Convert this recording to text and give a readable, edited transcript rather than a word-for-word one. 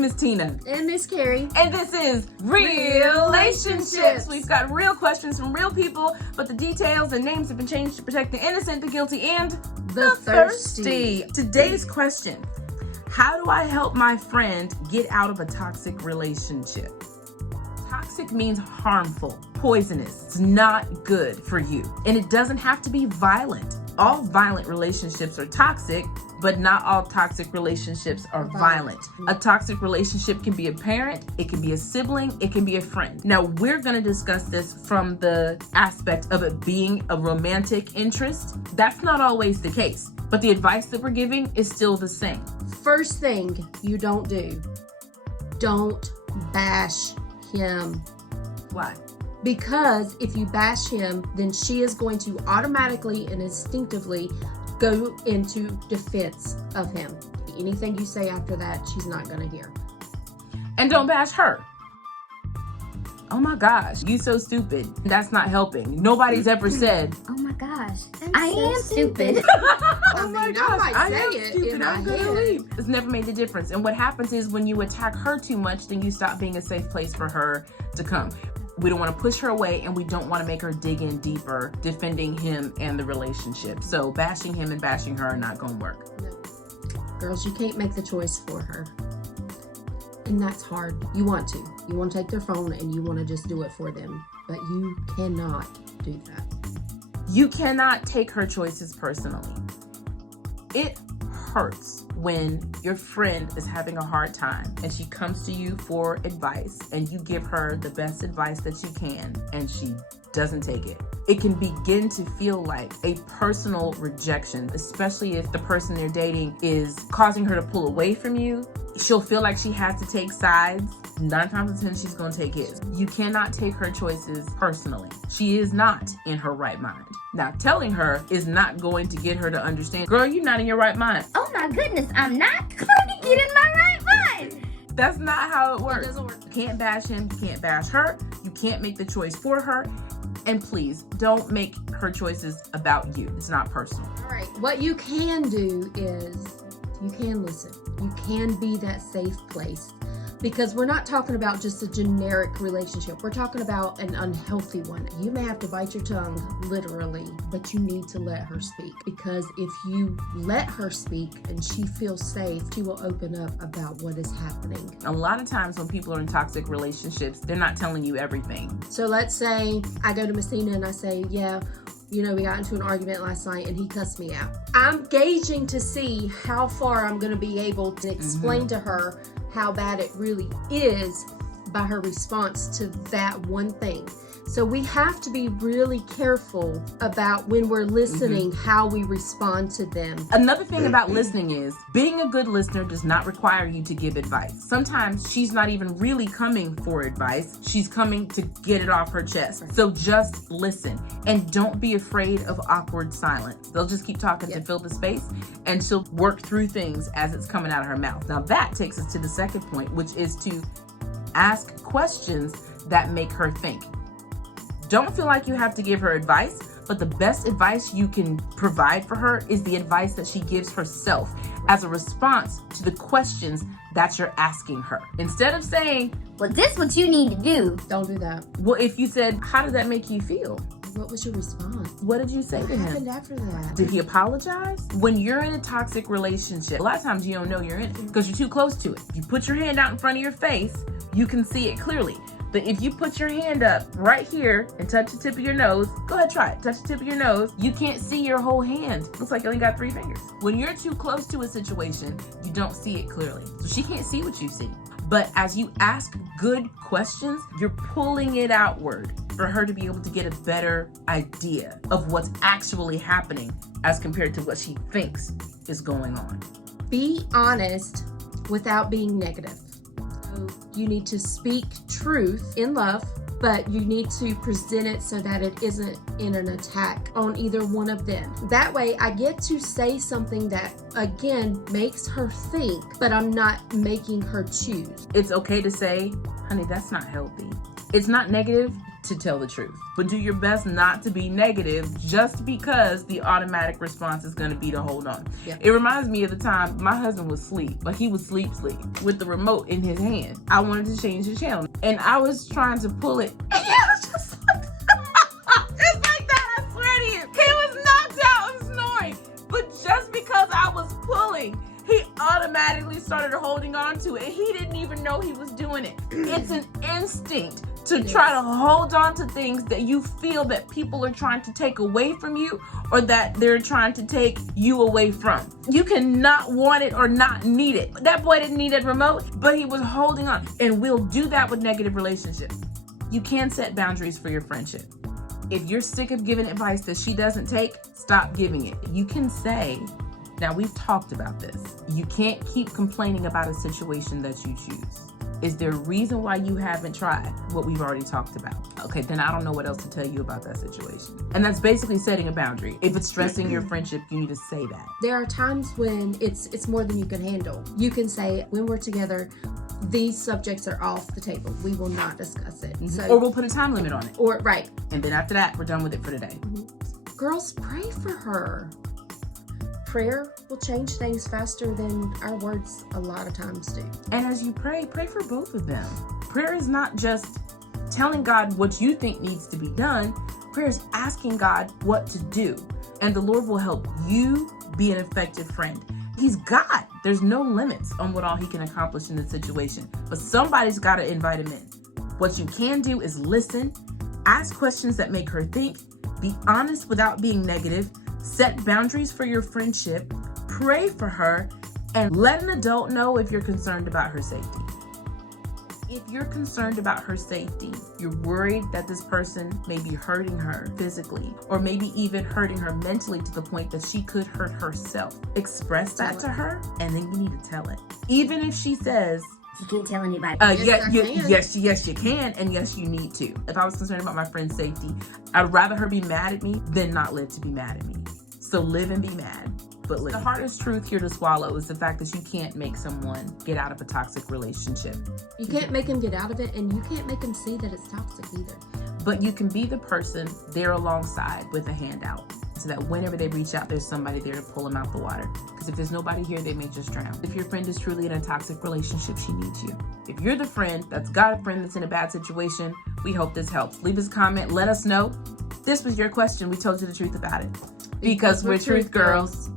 Miss Tina. And Miss Carrie. And this is Relationships. We've got real questions from real people, but the details and names have been changed to protect the innocent, the guilty, and the thirsty. Today's question: how do I help my friend get out of a toxic relationship? Toxic means harmful, poisonous. It's not good for you. And it doesn't have to be violent. All violent relationships are toxic, but not all toxic relationships are violent. A toxic relationship can be a parent, it can be a sibling, it can be a friend. Now, we're gonna discuss this from the aspect of it being a romantic interest. That's not always the case, but the advice that we're giving is still the same. First thing you don't do, don't bash him. Why? Because if you bash him, then she is going to automatically and instinctively go into defense of him. Anything you say after that, she's not going to hear. And don't bash her. Oh my gosh, you so stupid. That's not helping. Nobody's ever said, oh my gosh, I am stupid. oh my gosh, I am stupid, I'm gonna leave. It's never made a difference. And what happens is when you attack her too much, then you stop being a safe place for her to come. We don't want to push her away, and we don't want to make her dig in deeper, defending him and the relationship. So bashing him and bashing her are not going to work. No. Girls, you can't make the choice for her. And that's hard. You want to. You want to take their phone and you want to just do it for them. But you cannot do that. You cannot take her choices personally. It hurts when your friend is having a hard time and she comes to you for advice and you give her the best advice that you can and she doesn't take it. It can begin to feel like a personal rejection, especially if the person they're dating is causing her to pull away from you. She'll feel like she has to take sides. 9 times out of 10, she's going to take his. You cannot take her choices personally. She is not in her right mind. Now, telling her is not going to get her to understand, girl, you're not in your right mind. Oh my goodness, I'm not going to get in my right mind. That's not how it works. It doesn't work. You can't bash him, you can't bash her, you can't make the choice for her. And please, don't make her choices about you. It's not personal. All right. What you can do is you can listen. You can be that safe place. Because we're not talking about just a generic relationship. We're talking about an unhealthy one. You may have to bite your tongue, literally, but you need to let her speak. Because if you let her speak and she feels safe, she will open up about what is happening. A lot of times when people are in toxic relationships, they're not telling you everything. So let's say I go to Messina and I say, yeah, you know, we got into an argument last night and he cussed me out. I'm gauging to see how far I'm going to be able to explain to her how bad it really is by her response to that one thing. So we have to be really careful about when we're listening, how we respond to them. Another thing about listening is being a good listener does not require you to give advice. Sometimes she's not even really coming for advice. She's coming to get it off her chest. Right. So just listen and don't be afraid of awkward silence. They'll just keep talking to fill the space and she'll work through things as it's coming out of her mouth. Now that takes us to the second point, which is to ask questions that make her think. Don't feel like you have to give her advice, but the best advice you can provide for her is the advice that she gives herself as a response to the questions that you're asking her. Instead of saying, well, this is what you need to do. Don't do that. Well, if you said, how did that make you feel? What was your response? What did you say to him? What happened after that? Did he apologize? When you're in a toxic relationship, a lot of times you don't know you're in it because you're too close to it. If you put your hand out in front of your face, you can see it clearly. But if you put your hand up right here and touch the tip of your nose, go ahead, try it. Touch the tip of your nose. You can't see your whole hand. Looks like you only got 3 fingers. When you're too close to a situation, you don't see it clearly. So she can't see what you see. But as you ask good questions, you're pulling it outward for her to be able to get a better idea of what's actually happening as compared to what she thinks is going on. Be honest without being negative. So you need to speak truth in love, but you need to present it so that it isn't in an attack on either one of them. That way I get to say something that, again, makes her think, but I'm not making her choose. It's okay to say, honey, that's not healthy. It's not negative to tell the truth. But do your best not to be negative just because the automatic response is going to be to hold on. Yeah. It reminds me of the time my husband was asleep, but he was sleep with the remote in his hand. I wanted to change the channel and I was trying to pull it. And it was just like, just like that, I swear to you. He was knocked out and snoring. But just because I was pulling, he automatically started holding on to it. He didn't even know he was doing it. It's an instinct to try to hold on to things that you feel that people are trying to take away from you or that they're trying to take you away from. You cannot want it or not need it. That boy didn't need that remote, but he was holding on. And we'll do that with negative relationships. You can set boundaries for your friendship. If you're sick of giving advice that she doesn't take, stop giving it. You can say, now we've talked about this. You can't keep complaining about a situation that you choose. Is there a reason why you haven't tried what we've already talked about? Okay, then I don't know what else to tell you about that situation. And that's basically setting a boundary. If it's stressing your friendship, you need to say that. There are times when it's more than you can handle. You can say, when we're together, these subjects are off the table. We will not discuss it. So, or we'll put a time limit on it. Or, right. And then after that, we're done with it for today. Girls, pray for her. Prayer will change things faster than our words a lot of times do. And as you pray for both of them. Prayer is not just telling God what you think needs to be done. Prayer is asking God what to do. And the Lord will help you be an effective friend. He's God. There's no limits on what all he can accomplish in this situation. But somebody's got to invite him in. What you can do is listen, ask questions that make her think, be honest without being negative, set boundaries for your friendship, pray for her, and let an adult know if you're concerned about her safety. If you're concerned about her safety, you're worried that this person may be hurting her physically, or maybe even hurting her mentally to the point that she could hurt herself. Express that to her, and then you need to tell it. Even if she says, You can't tell anybody. yes, you can, and yes, you need to. If I was concerned about my friend's safety, I'd rather her be mad at me than not live to be mad at me. So live and be mad, but live. The hardest truth here to swallow is the fact that you can't make someone get out of a toxic relationship. You can't make them get out of it, and you can't make them see that it's toxic either. But you can be the person there alongside with a hand out, so that whenever they reach out, there's somebody there to pull them out the water. Because if there's nobody here, they may just drown. If your friend is truly in a toxic relationship, she needs you. If you're the friend that's got a friend that's in a bad situation, we hope this helps. Leave us a comment, let us know. This was your question. We told you the truth about it. Because we're Truth Girls.